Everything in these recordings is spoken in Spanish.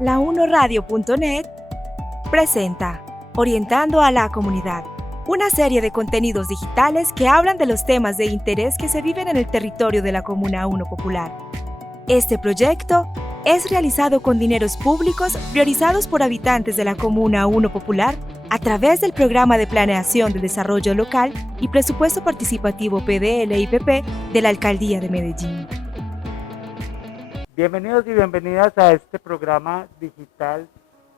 La1Radio.net presenta Orientando a la Comunidad, una serie de contenidos digitales que hablan de los temas de interés que se viven en el territorio de la Comuna 1 Popular. Este proyecto es realizado con dineros públicos priorizados por habitantes de la Comuna 1 Popular a través del Programa de Planeación de Desarrollo Local y Presupuesto Participativo PDL-IPP de la Alcaldía de Medellín. Bienvenidos y bienvenidas a este programa digital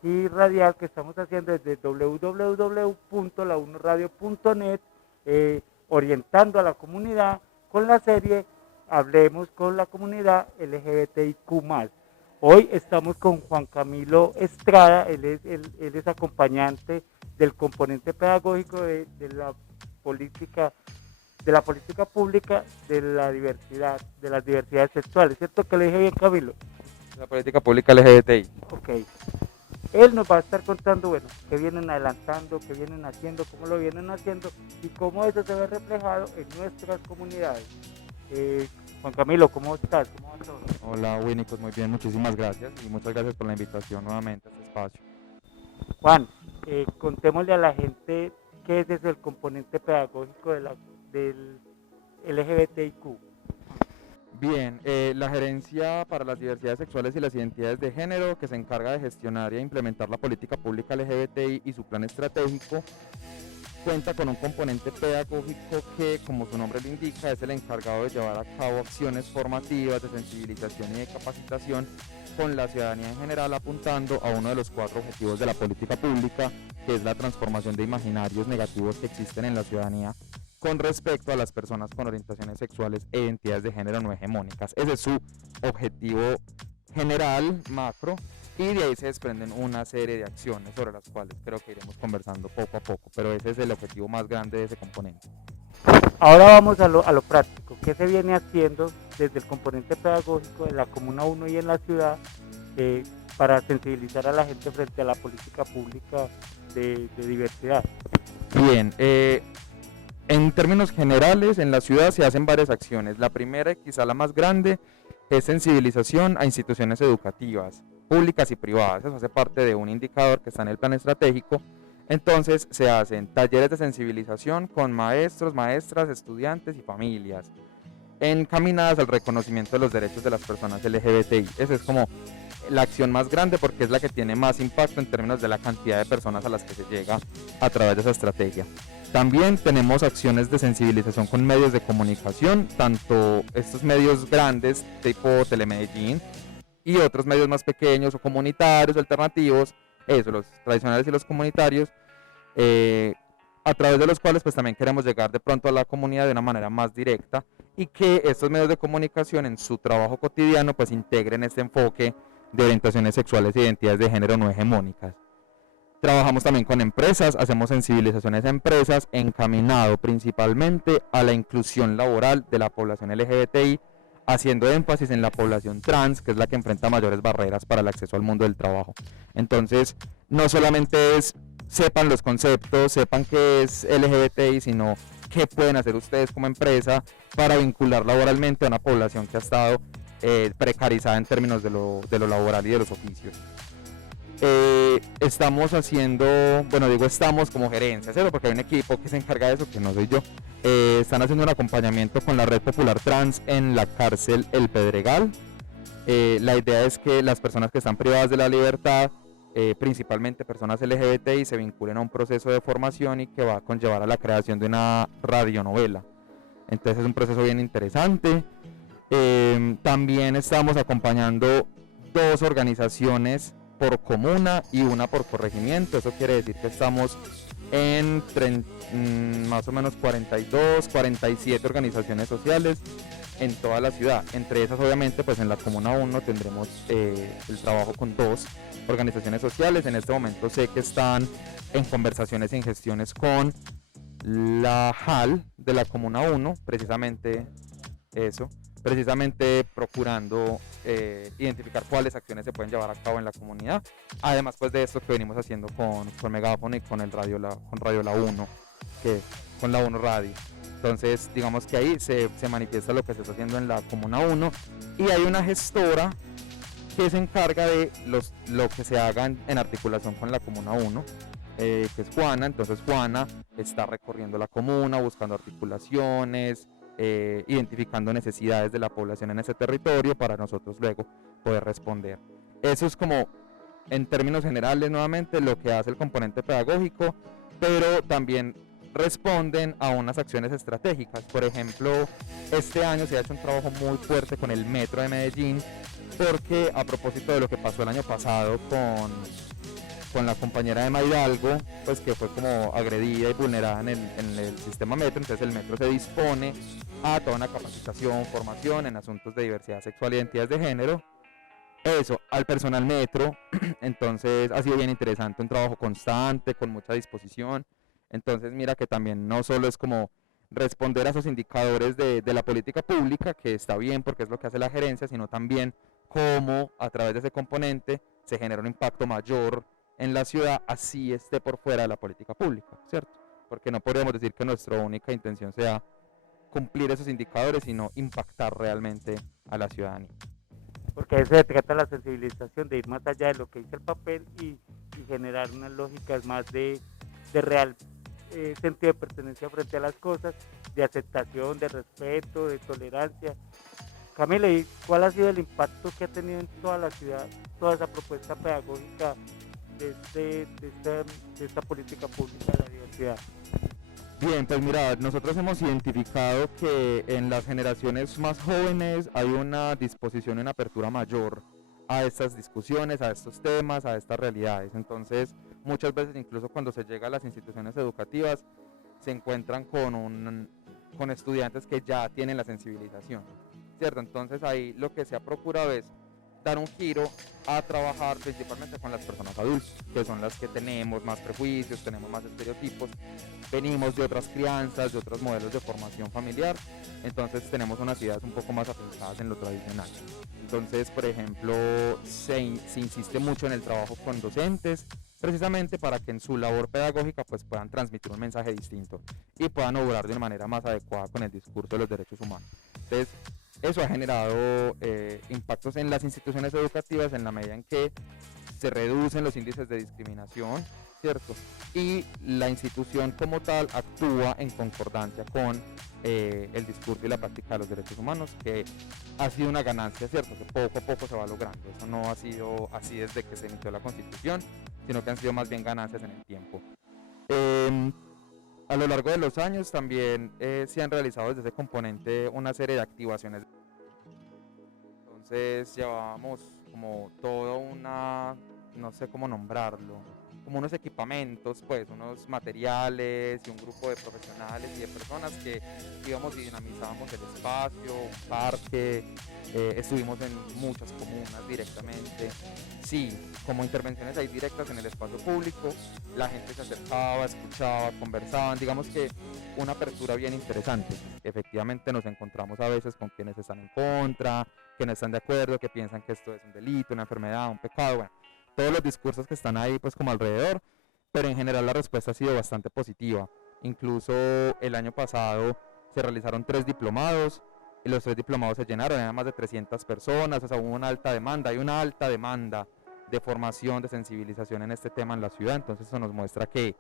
y radial que estamos haciendo desde www.la1radio.net, orientando a la comunidad con la serie Hablemos con la comunidad LGBTIQ+. Hoy estamos con Juan Camilo Estrada, él es acompañante del componente pedagógico de la política pública de las diversidades sexuales, ¿cierto que le dije bien, Camilo? La política pública LGBTI. Ok. Él nos va a estar contando, bueno, qué vienen adelantando, qué vienen haciendo, cómo lo vienen haciendo y cómo eso se ve reflejado en nuestras comunidades. Juan Camilo, ¿cómo estás? ¿Cómo va todo? Hola, Winnie, pues muy bien, muchísimas gracias y muchas gracias por la invitación nuevamente a este espacio. Juan, contémosle a la gente qué es el componente pedagógico del LGBTIQ. Bien, la Gerencia para las Diversidades Sexuales y las Identidades de Género, que se encarga de gestionar y implementar la política pública LGBTI y su plan estratégico, cuenta con un componente pedagógico que, como su nombre lo indica, es el encargado de llevar a cabo acciones formativas de sensibilización y de capacitación con la ciudadanía en general, apuntando a uno de los 4 objetivos de la política pública, que es la transformación de imaginarios negativos que existen en la ciudadanía con respecto a las personas con orientaciones sexuales e identidades de género no hegemónicas. Ese es su objetivo general, macro, y de ahí se desprenden una serie de acciones sobre las cuales creo que iremos conversando poco a poco, pero ese es el objetivo más grande de ese componente. Ahora vamos a lo práctico. ¿Qué se viene haciendo desde el componente pedagógico de la Comuna 1 y en la ciudad para sensibilizar a la gente frente a la política pública de diversidad? Bien, en términos generales, en la ciudad se hacen varias acciones. La primera, y quizá la más grande, es sensibilización a instituciones educativas, públicas y privadas. Eso hace parte de un indicador que está en el plan estratégico. Entonces se hacen talleres de sensibilización con maestros, maestras, estudiantes y familias, encaminadas al reconocimiento de los derechos de las personas LGBTI. Esa es como la acción más grande porque es la que tiene más impacto en términos de la cantidad de personas a las que se llega a través de esa estrategia. También tenemos acciones de sensibilización con medios de comunicación, tanto estos medios grandes tipo Telemedellín y otros medios más pequeños o comunitarios, alternativos, los tradicionales y los comunitarios, a través de los cuales pues también queremos llegar de pronto a la comunidad de una manera más directa y que estos medios de comunicación en su trabajo cotidiano pues integren este enfoque de orientaciones sexuales e identidades de género no hegemónicas. Trabajamos también con empresas, hacemos sensibilizaciones a empresas encaminado principalmente a la inclusión laboral de la población LGBTI, haciendo énfasis en la población trans, que es la que enfrenta mayores barreras para el acceso al mundo del trabajo. Entonces, no solamente es sepan los conceptos, sepan qué es LGBTI, sino qué pueden hacer ustedes como empresa para vincular laboralmente a una población que ha estado precarizada en términos de lo laboral y de los oficios. Estamos haciendo, estamos como gerencia, ¿cierto? Porque hay un equipo que se encarga de eso, que no soy yo. Están haciendo un acompañamiento con la Red Popular Trans en la cárcel El Pedregal. La idea es que las personas que están privadas de la libertad, principalmente personas LGBTI, se vinculen a un proceso de formación y que va a conllevar a la creación de una radionovela. Entonces es un proceso bien interesante. También estamos acompañando 2 organizaciones por comuna y una por corregimiento. Eso quiere decir que estamos en más o menos 42, 47 organizaciones sociales en toda la ciudad. Entre esas, obviamente, pues en la Comuna 1 tendremos el trabajo con 2 organizaciones sociales. En este momento sé que están en conversaciones y en gestiones con la JAL de la Comuna 1, precisamente procurando identificar cuáles acciones se pueden llevar a cabo en la comunidad, además pues de esto que venimos haciendo con Megáfono y con Radio La 1, que es con la 1 Radio. Entonces digamos que ahí se manifiesta lo que se está haciendo en la Comuna 1 y hay una gestora que se encarga de lo que se haga en articulación con la Comuna 1, que es Juana. Entonces Juana está recorriendo la comuna, buscando articulaciones, identificando necesidades de la población en ese territorio para nosotros luego poder responder. Eso es como, en términos generales, nuevamente, lo que hace el componente pedagógico, pero también responden a unas acciones estratégicas. Por ejemplo, este año se ha hecho un trabajo muy fuerte con el Metro de Medellín, porque a propósito de lo que pasó el año pasado con la compañera de Maidalgo, pues que fue como agredida y vulnerada en el sistema Metro, entonces el Metro se dispone a toda una capacitación, formación en asuntos de diversidad sexual y identidades de género, eso, al personal Metro. Entonces ha sido bien interesante, un trabajo constante, con mucha disposición. Entonces mira que también no solo es como responder a esos indicadores de la política pública, que está bien porque es lo que hace la gerencia, sino también cómo a través de ese componente se genera un impacto mayor en la ciudad, así esté por fuera de la política pública, ¿cierto? Porque no podríamos decir que nuestra única intención sea cumplir esos indicadores, sino impactar realmente a la ciudadanía. Porque de eso se trata la sensibilización, de ir más allá de lo que dice el papel y generar unas lógicas más de real sentido de pertenencia frente a las cosas, de aceptación, de respeto, de tolerancia. Camila, ¿y cuál ha sido el impacto que ha tenido en toda la ciudad, toda esa propuesta pedagógica de esta política pública de la diversidad? Bien, pues mira, nosotros hemos identificado que en las generaciones más jóvenes hay una disposición y una apertura mayor a estas discusiones, a estos temas, a estas realidades. Entonces, muchas veces, incluso cuando se llega a las instituciones educativas, se encuentran con estudiantes que ya tienen la sensibilización, ¿cierto? Entonces ahí lo que se ha procurado es dar un giro a trabajar principalmente con las personas adultas, que son las que tenemos más prejuicios, tenemos más estereotipos, venimos de otras crianzas, de otros modelos de formación familiar, entonces tenemos unas ideas un poco más afianzadas en lo tradicional. Entonces, por ejemplo, se insiste mucho en el trabajo con docentes, precisamente para que en su labor pedagógica pues puedan transmitir un mensaje distinto y puedan obrar de una manera más adecuada con el discurso de los derechos humanos. Entonces, eso ha generado impactos en las instituciones educativas en la medida en que se reducen los índices de discriminación, ¿cierto? Y la institución como tal actúa en concordancia con el discurso y la práctica de los derechos humanos, que ha sido una ganancia, ¿cierto? Que poco a poco se va logrando. Eso no ha sido así desde que se emitió la Constitución, sino que han sido más bien ganancias en el tiempo. A lo largo de los años también se han realizado desde ese componente una serie de activaciones. Entonces llevábamos como toda una, no sé cómo nombrarlo, como unos equipamientos, pues unos materiales y un grupo de profesionales y de personas que íbamos y dinamizábamos el espacio, un parque, estuvimos en muchas comunas directamente. Sí, como intervenciones ahí directas en el espacio público, la gente se acercaba, escuchaba, conversaban, digamos que una apertura bien interesante. Efectivamente nos encontramos a veces con quienes están en contra, que no están de acuerdo, que piensan que esto es un delito, una enfermedad, un pecado, bueno, todos los discursos que están ahí pues como alrededor, pero en general la respuesta ha sido bastante positiva. Incluso el año pasado se realizaron 3 diplomados y los 3 diplomados se llenaron, eran más de 300 personas, o sea, hubo una alta demanda, hay una alta demanda de formación, de sensibilización en este tema en la ciudad. Entonces eso nos muestra que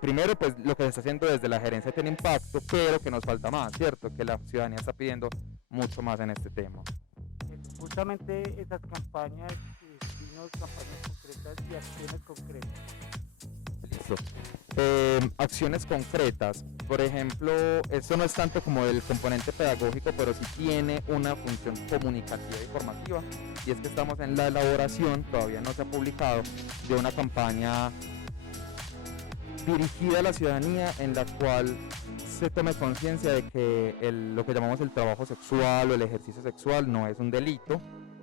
primero pues lo que se está haciendo desde la gerencia tiene impacto, pero que nos falta más, ¿cierto? Que la ciudadanía está pidiendo mucho más en este tema. Justamente esas campañas, campañas concretas y acciones concretas. Listo. Acciones concretas, por ejemplo, esto no es tanto como el componente pedagógico, pero sí tiene una función comunicativa y formativa, y es que estamos en la elaboración, todavía no se ha publicado, de una campaña dirigida a la ciudadanía en la cual se tome conciencia de que lo que llamamos el trabajo sexual o el ejercicio sexual no es un delito,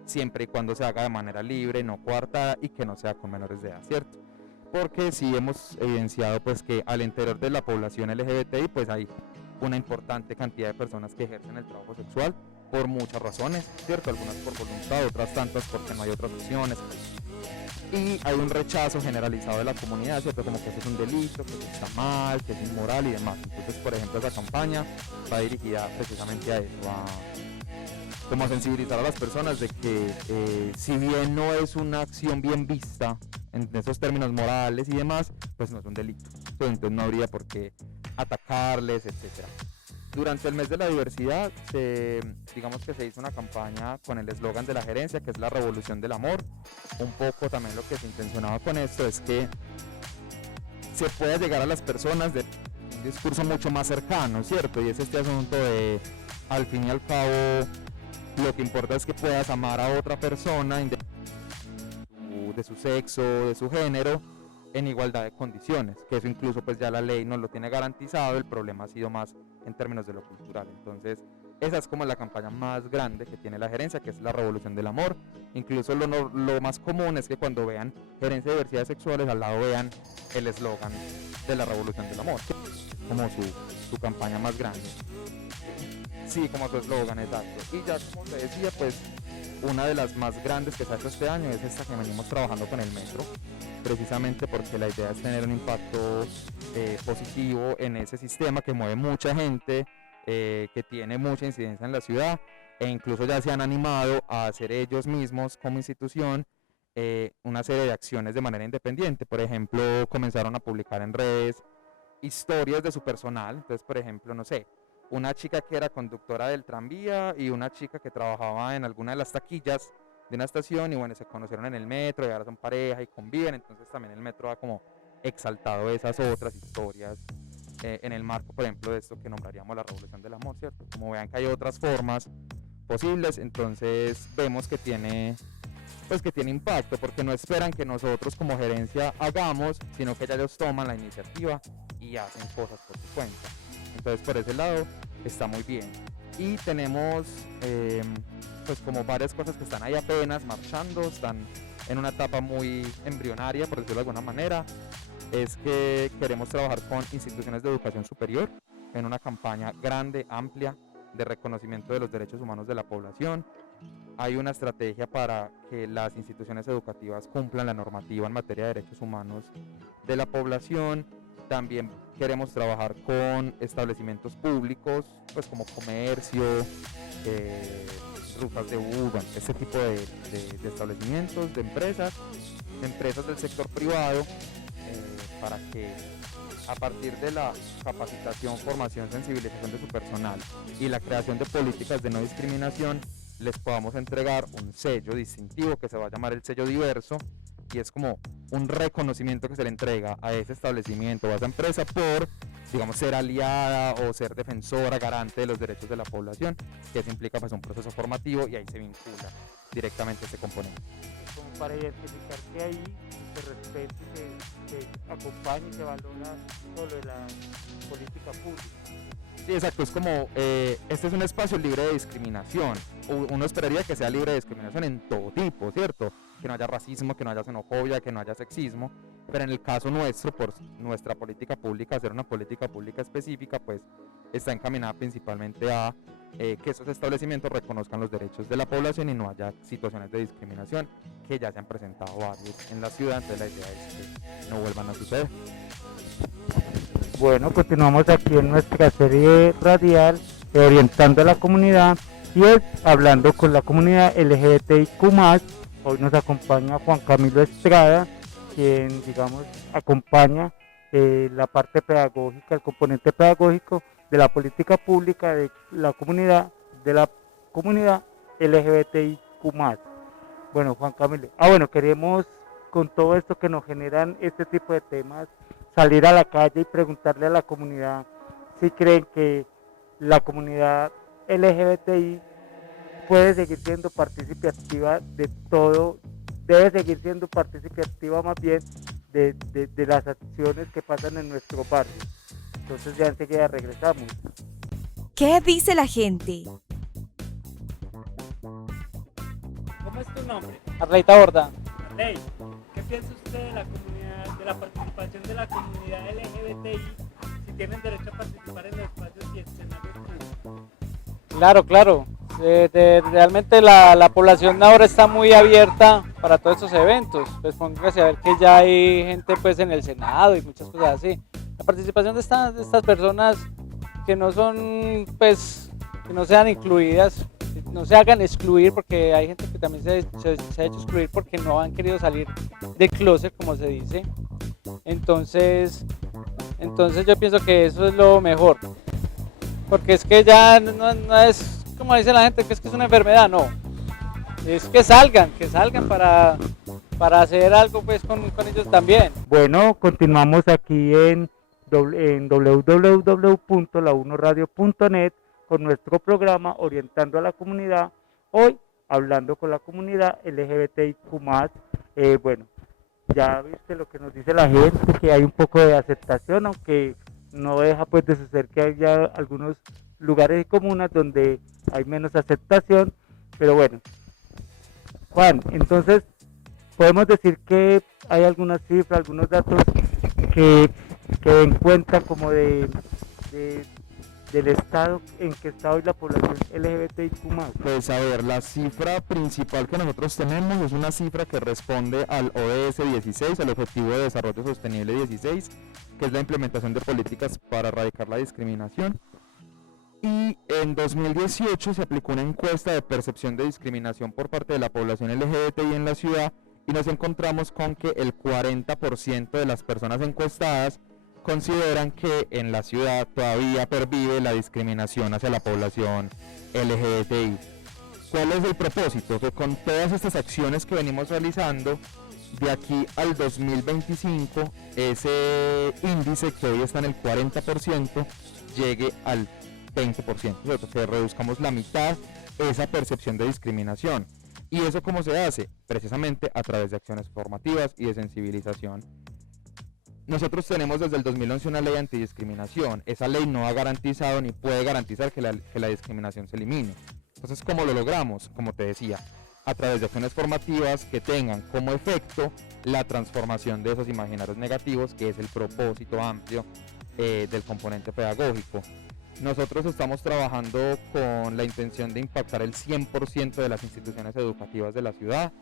siempre y cuando se haga de manera libre, no coartada y que no sea con menores de edad, ¿cierto? Porque sí hemos evidenciado pues que al interior de la población LGBTI pues hay una importante cantidad de personas que ejercen el trabajo sexual por muchas razones, ¿cierto? Algunas por voluntad, otras tantas porque no hay otras opciones. Y hay un rechazo generalizado de la comunidad, ¿cierto? Como que eso es un delito, que eso está mal, que es inmoral y demás. Entonces, por ejemplo, esa campaña va dirigida precisamente a eso, como a sensibilizar a las personas de que si bien no es una acción bien vista en esos términos morales y demás, pues no es un delito, entonces no habría por qué atacarles, etcétera. Durante el mes de la diversidad, digamos que se hizo una campaña con el eslogan de la gerencia, que es la revolución del amor. Un poco también lo que se intencionaba con esto es que se pueda llegar a las personas de un discurso mucho más cercano, ¿cierto? Y es este asunto de, al fin y al cabo, lo que importa es que puedas amar a otra persona, de su sexo, de su género, en igualdad de condiciones, que eso incluso pues ya la ley nos lo tiene garantizado. El problema ha sido más en términos de lo cultural. Entonces esa es como la campaña más grande que tiene la gerencia, que es la revolución del amor. Incluso lo más común es que cuando vean gerencia de diversidades sexuales, al lado vean el eslogan de la revolución del amor, como su campaña más grande. Sí, como su eslogan, exacto. Y ya como te decía, pues una de las más grandes que se ha hecho este año es esta que venimos trabajando con el metro, precisamente porque la idea es tener un impacto positivo en ese sistema que mueve mucha gente, que tiene mucha incidencia en la ciudad, e incluso ya se han animado a hacer ellos mismos como institución una serie de acciones de manera independiente. Por ejemplo, comenzaron a publicar en redes historias de su personal. Entonces, por ejemplo, no sé, una chica que era conductora del tranvía y una chica que trabajaba en alguna de las taquillas de una estación, y bueno, se conocieron en el metro y ahora son pareja y conviven. Entonces también el metro ha como exaltado esas otras historias en el marco, por ejemplo, de esto que nombraríamos la revolución del amor, ¿cierto? Como vean que hay otras formas posibles, entonces vemos que tiene impacto, porque no esperan que nosotros como gerencia hagamos, sino que ellos toman la iniciativa y hacen cosas por su cuenta. Entonces por ese lado está muy bien. Y tenemos pues como varias cosas que están ahí apenas marchando, están en una etapa muy embrionaria, por decirlo de alguna manera. Es que queremos trabajar con instituciones de educación superior en una campaña grande, amplia, de reconocimiento de los derechos humanos de la población. Hay una estrategia para que las instituciones educativas cumplan la normativa en materia de derechos humanos de la población. También queremos trabajar con establecimientos públicos, pues como comercio, rutas de Uber, ese tipo de establecimientos, de empresas del sector privado, para que a partir de la capacitación, formación, sensibilización de su personal y la creación de políticas de no discriminación, les podamos entregar un sello distintivo que se va a llamar el sello diverso, y es como un reconocimiento que se le entrega a ese establecimiento o a esa empresa por, digamos, ser aliada o ser defensora, garante de los derechos de la población, que eso implica pues un proceso formativo, y ahí se vincula directamente ese componente. Como para identificar que ahí se respete, se acompañe y se valora todo lo de la política pública. Sí, exacto, es como, este es un espacio libre de discriminación. Uno esperaría que sea libre de discriminación en todo tipo, ¿cierto? Que no haya racismo, que no haya xenofobia, que no haya sexismo, pero en el caso nuestro, por nuestra política pública, hacer una política pública específica, pues está encaminada principalmente a que esos establecimientos reconozcan los derechos de la población y no haya situaciones de discriminación, que ya se han presentado varios en la ciudad. Entonces la idea es que no vuelvan a suceder. Bueno, continuamos aquí en nuestra serie radial Orientando a la Comunidad, y es hablando con la comunidad LGBTIQ+. Hoy nos acompaña Juan Camilo Estrada, quien, digamos, acompaña la parte pedagógica, el componente pedagógico de la política pública de la comunidad LGBTIQ+. Bueno, Juan Camilo, queremos, con todo esto que nos generan este tipo de temas, salir a la calle y preguntarle a la comunidad si creen que la comunidad LGBTI puede seguir siendo partícipe activa de todo, debe seguir siendo partícipe activa más bien de las acciones que pasan en nuestro barrio. Entonces ya enseguida regresamos. ¿Qué dice la gente? ¿Cómo es tu nombre? Arleita Borda. Arley, ¿qué piensa usted de la comunidad, de la participación de la comunidad LGBTI, si tienen derecho a participar en los espacios y escenarios públicos? Claro. Realmente la población ahora está muy abierta para todos estos eventos. Pues póngase a ver que ya hay gente pues en el Senado y muchas cosas así. La participación de estas personas que no son, pues, que no sean incluidas, no se hagan excluir, porque hay gente que también se ha hecho excluir porque no han querido salir del closet, como se dice. Entonces yo pienso que eso es lo mejor, porque es que ya no es como dice la gente, que es una enfermedad, no, es que salgan para hacer algo pues con ellos también. Bueno, continuamos aquí en www.la1radio.net con nuestro programa Orientando a la Comunidad, hoy hablando con la comunidad LGBTIQ+. Bueno, ya viste lo que nos dice la gente, que hay un poco de aceptación, aunque no deja pues de suceder que haya algunos lugares y comunas donde hay menos aceptación, pero bueno. Juan, entonces podemos decir que hay algunas cifras, algunos datos que den cuenta como del estado en que está hoy la población LGBTIQ+. Pues a ver, la cifra principal que nosotros tenemos es una cifra que responde al ODS 16, al Objetivo de Desarrollo Sostenible 16, que es la implementación de políticas para erradicar la discriminación. Y en 2018 se aplicó una encuesta de percepción de discriminación por parte de la población LGBTI en la ciudad, y nos encontramos con que el 40% de las personas encuestadas consideran que en la ciudad todavía pervive la discriminación hacia la población LGBTI. ¿Cuál es el propósito? Que con todas estas acciones que venimos realizando, de aquí al 2025, ese índice que hoy está en el 40% llegue al 20%, ¿cierto? Que reduzcamos la mitad esa percepción de discriminación. ¿Y eso cómo se hace? Precisamente a través de acciones formativas y de sensibilización. Nosotros tenemos desde el 2011 una ley antidiscriminación. Esa ley no ha garantizado ni puede garantizar que la discriminación se elimine. Entonces, ¿cómo lo logramos? Como te decía, a través de acciones formativas que tengan como efecto la transformación de esos imaginarios negativos, que es el propósito amplio del componente pedagógico. Nosotros estamos trabajando con la intención de impactar el 100% de las instituciones educativas de la ciudad.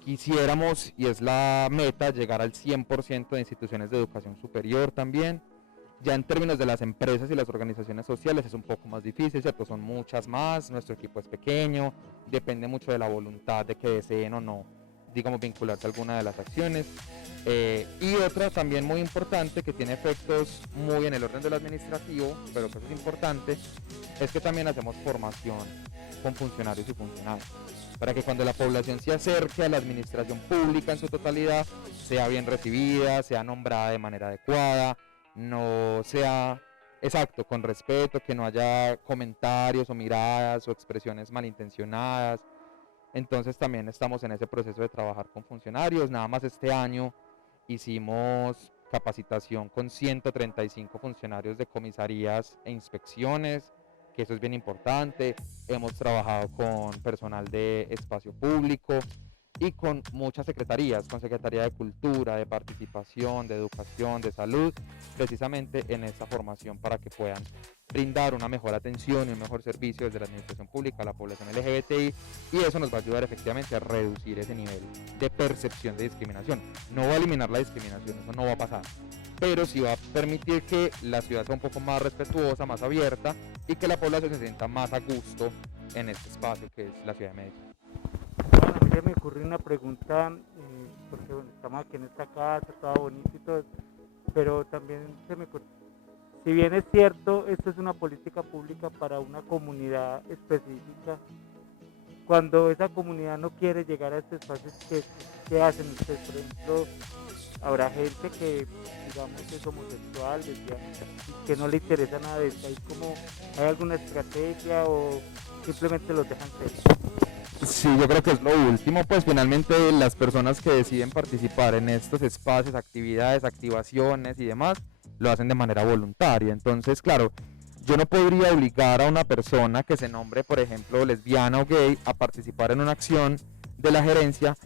Quisiéramos, y es la meta, llegar al 100% de instituciones de educación superior también. Ya en términos de las empresas y las organizaciones sociales es un poco más difícil, ¿cierto? Son muchas más, nuestro equipo es pequeño, depende mucho de la voluntad de que deseen o no, digamos, vincularse a alguna de las acciones. Y otra también muy importante, que tiene efectos muy en el orden del administrativo, pero que eso es importante, es que también hacemos formación con funcionarios y funcionarios, para que cuando la población se acerque a la administración pública en su totalidad, sea bien recibida, sea nombrada de manera adecuada, no sea, exacto, con respeto, que no haya comentarios o miradas o expresiones malintencionadas. Entonces también estamos en ese proceso de trabajar con funcionarios. Nada más este año hicimos capacitación con 135 funcionarios de comisarías e inspecciones, que eso es bien importante. Hemos trabajado con personal de espacio público y con muchas secretarías, con Secretaría de Cultura, de Participación, de Educación, de Salud, precisamente en esta formación para que puedan brindar una mejor atención y un mejor servicio desde la administración pública a la población LGBTI, y eso nos va a ayudar efectivamente a reducir ese nivel de percepción de discriminación. No va a eliminar la discriminación, eso no va a pasar, pero sí va a permitir que la ciudad sea un poco más respetuosa, más abierta, y que la población se sienta más a gusto en este espacio que es la ciudad de Medellín. Bueno, a mí se me ocurrió una pregunta, porque bueno, estamos aquí en esta casa, todo bonito y todo, pero también se me ocurrió, si bien es cierto, esto es una política pública para una comunidad específica, cuando esa comunidad no quiere llegar a estos espacios, ¿qué hacen ustedes? Por ejemplo, habrá gente que, digamos, es homosexual, lesbiana, y que no le interesa nada de esto. ¿Hay alguna estrategia o simplemente los dejan ser? Sí, yo creo que es lo último, pues finalmente las personas que deciden participar en estos espacios, actividades, activaciones y demás, lo hacen de manera voluntaria. Entonces, claro, yo no podría obligar a una persona que se nombre, por ejemplo, lesbiana o gay, a participar en una acción de la gerencia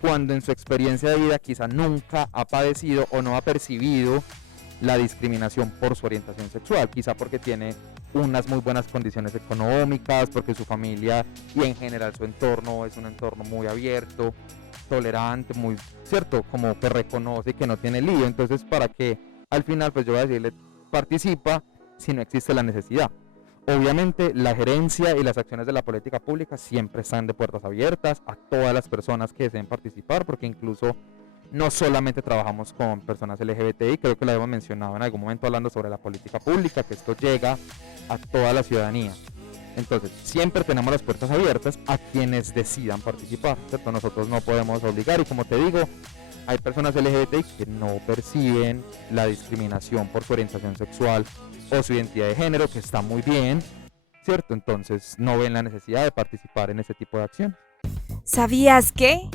cuando en su experiencia de vida quizá nunca ha padecido o no ha percibido la discriminación por su orientación sexual, quizá porque tiene unas muy buenas condiciones económicas, porque su familia y en general su entorno es un entorno muy abierto, tolerante, muy, cierto, como que reconoce que no tiene lío. Entonces, para que al final, pues yo voy a decirle, participa si no existe la necesidad, Obviamente la gerencia y las acciones de la política pública siempre están de puertas abiertas a todas las personas que deseen participar, porque incluso no solamente trabajamos con personas LGBTI, creo que lo hemos mencionado en algún momento hablando sobre la política pública, que esto llega a toda la ciudadanía. Entonces, siempre tenemos las puertas abiertas a quienes decidan participar, ¿cierto? Nosotros no podemos obligar y como te digo, hay personas LGBTI que no perciben la discriminación por su orientación sexual o su identidad de género, que está muy bien, ¿cierto? Entonces no ven la necesidad de participar en ese tipo de acciones. ¿Sabías que?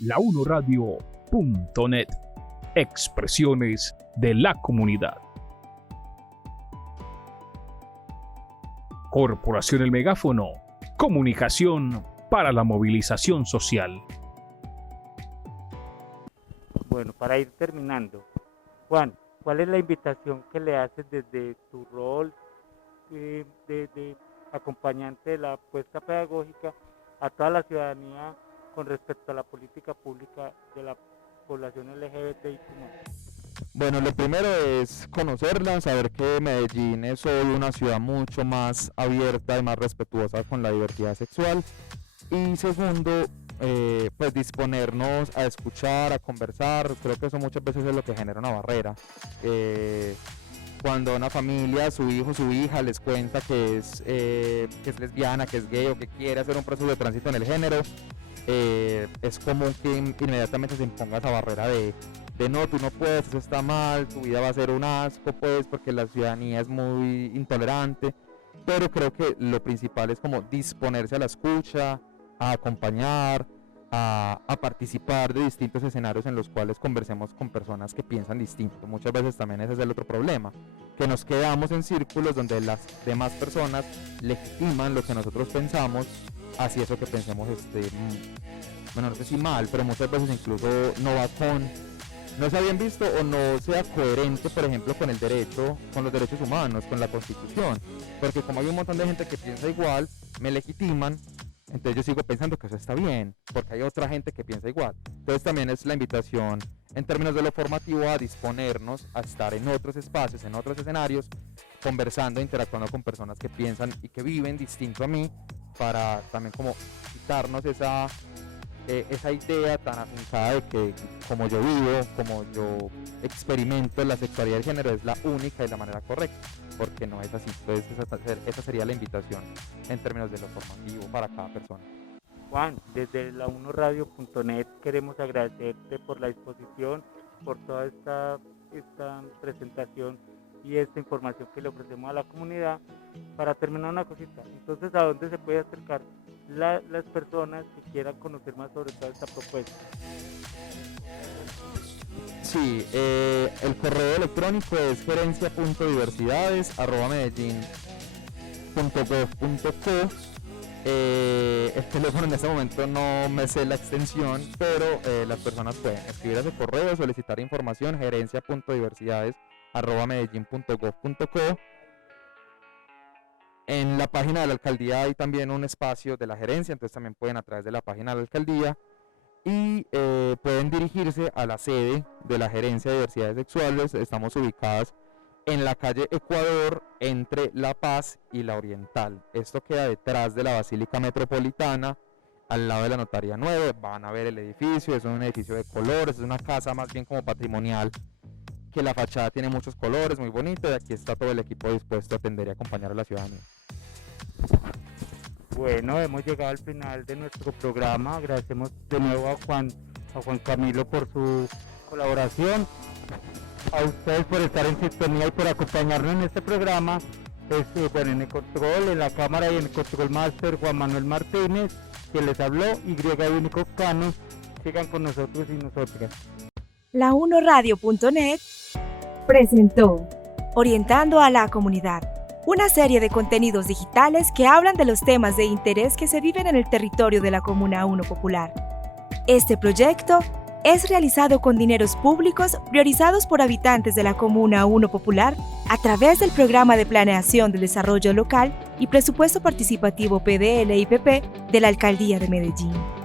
La1radio.net. Expresiones de la comunidad. Corporación El Megáfono. Comunicación para la movilización social. Bueno, para ir terminando, Juan, ¿cuál es la invitación que le haces desde tu rol de acompañante de la apuesta pedagógica a toda la ciudadanía con respecto a la política pública de la población LGBTI? Bueno, lo primero es conocerla, saber que Medellín es hoy una ciudad mucho más abierta y más respetuosa con la diversidad sexual. Y segundo, pues disponernos a escuchar, a conversar. Creo que eso muchas veces es lo que genera una barrera. Cuando una familia, su hijo, su hija les cuenta que es lesbiana, que es gay o que quiere hacer un proceso de tránsito en el género, es común que inmediatamente se imponga esa barrera de no, tú no puedes, eso está mal, tu vida va a ser un asco, pues, porque la ciudadanía es muy intolerante. Pero creo que lo principal es como disponerse a la escucha, a acompañar, a participar de distintos escenarios en los cuales conversemos con personas que piensan distinto. Muchas veces también ese es el otro problema, que nos quedamos en círculos donde las demás personas legitiman lo que nosotros pensamos, así eso que pensemos, bueno, no sé si mal, pero muchas veces incluso no sea bien visto o no sea coherente, por ejemplo, con el derecho, con los derechos humanos, con la Constitución, porque como hay un montón de gente que piensa igual, me legitiman. Entonces yo sigo pensando que eso está bien, porque hay otra gente que piensa igual. Entonces también es la invitación, en términos de lo formativo, a disponernos a estar en otros espacios, en otros escenarios, conversando, interactuando con personas que piensan y que viven distinto a mí, para también como quitarnos esa idea tan afincada de que como yo vivo, como yo experimento la sexualidad del género es la única y la manera correcta, porque no es así. Entonces esa sería la invitación en términos de lo formativo para cada persona. Juan, desde la1radio.net queremos agradecerte por la disposición, por toda esta presentación y esta información que le ofrecemos a la comunidad. Para terminar, una cosita, entonces, ¿a dónde se puede acercar las personas que quieran conocer más sobre toda esta propuesta? Sí, el correo electrónico es gerencia.diversidades@medellin.gov.co. El teléfono en este momento no me sé la extensión, pero las personas pueden escribir a ese correo, solicitar información, gerencia.diversidades@medellin.gov.co. En la página de la alcaldía hay también un espacio de la gerencia, entonces también pueden a través de la página de la alcaldía y pueden dirigirse a la sede de la Gerencia de Diversidades Sexuales. Estamos ubicadas en la calle Ecuador, entre La Paz y La Oriental. Esto queda detrás de la Basílica Metropolitana, al lado de la Notaría 9. Van a ver el edificio, es un edificio de colores, es una casa más bien como patrimonial, que la fachada tiene muchos colores, muy bonito, y aquí está todo el equipo dispuesto a atender y acompañar a la ciudadanía. Bueno, hemos llegado al final de nuestro programa. Agradecemos de nuevo a Juan Camilo por su colaboración, a ustedes por estar en sintonía y por acompañarnos en este programa. Bueno, en el control, en la cámara y en el control master, Juan Manuel Martínez, quien les habló, Y Único Cano. Sigan con nosotros y nosotras. La1radio.net presentó Orientando a la Comunidad, una serie de contenidos digitales que hablan de los temas de interés que se viven en el territorio de la Comuna 1 Popular. Este proyecto es realizado con dineros públicos priorizados por habitantes de la Comuna 1 Popular a través del Programa de Planeación del Desarrollo Local y Presupuesto Participativo PDL-IPP de la Alcaldía de Medellín.